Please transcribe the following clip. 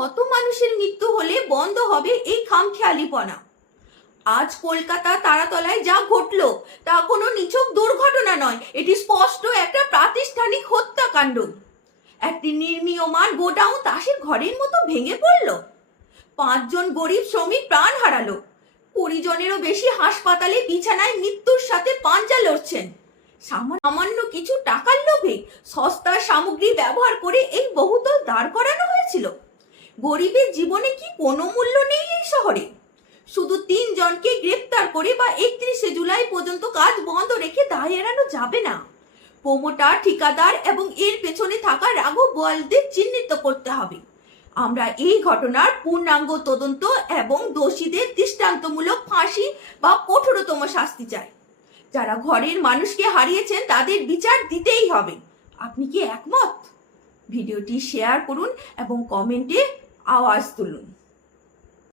কত মানুষের মৃত্যু হলে বন্ধ হবে এই খামখেয়ালিপনা? আজ কলকাতা তারাতলায় যা ঘটলো তা কোনো নিছক দুর্ঘটনা নয়, এটি স্পষ্ট একটা প্রাতিষ্ঠানিক হত্যাকাণ্ড। একটি নির্মীয়মান গোডাউন তাসের ঘরের মতো ভেঙে পড়ল। 5 জন গরিব শ্রমিক প্রাণ হারালো। 20 জনেরও বেশি হাসপাতালে বিছানায় মৃত্যুর সাথে পাঞ্জা লড়ছেন। সামান্য কিছু টাকার লোভে সস্তার সামগ্রী ব্যবহার করে এই বহুতল দাঁড় করানো হয়েছিল। গরিবের জীবনে কি কোনো মূল্য নেই এই শহরে? শুধু 3 জনকে গ্রেপ্তার করে বা 31শে জুলাই পর্যন্ত কাজ বন্ধ রেখে দায় এড়ানো যাবে না। প্রমোটার, ঠিকাদার এবং এর পেছনে থাকা রাঘব বোয়ালদের চিহ্নিত করতে হবে। আমরা এই ঘটনার পূর্ণাঙ্গ তদন্ত এবং দোষীদের দৃষ্টান্তমূলক ফাঁসি বা কঠোরতম শাস্তি চাই। যারা ঘরের মানুষকে হারিয়েছেন তাদের বিচার দিতেই হবে। আপনি কি একমত? ভিডিওটি শেয়ার করুন এবং কমেন্টে আওয়াজ তুলুন।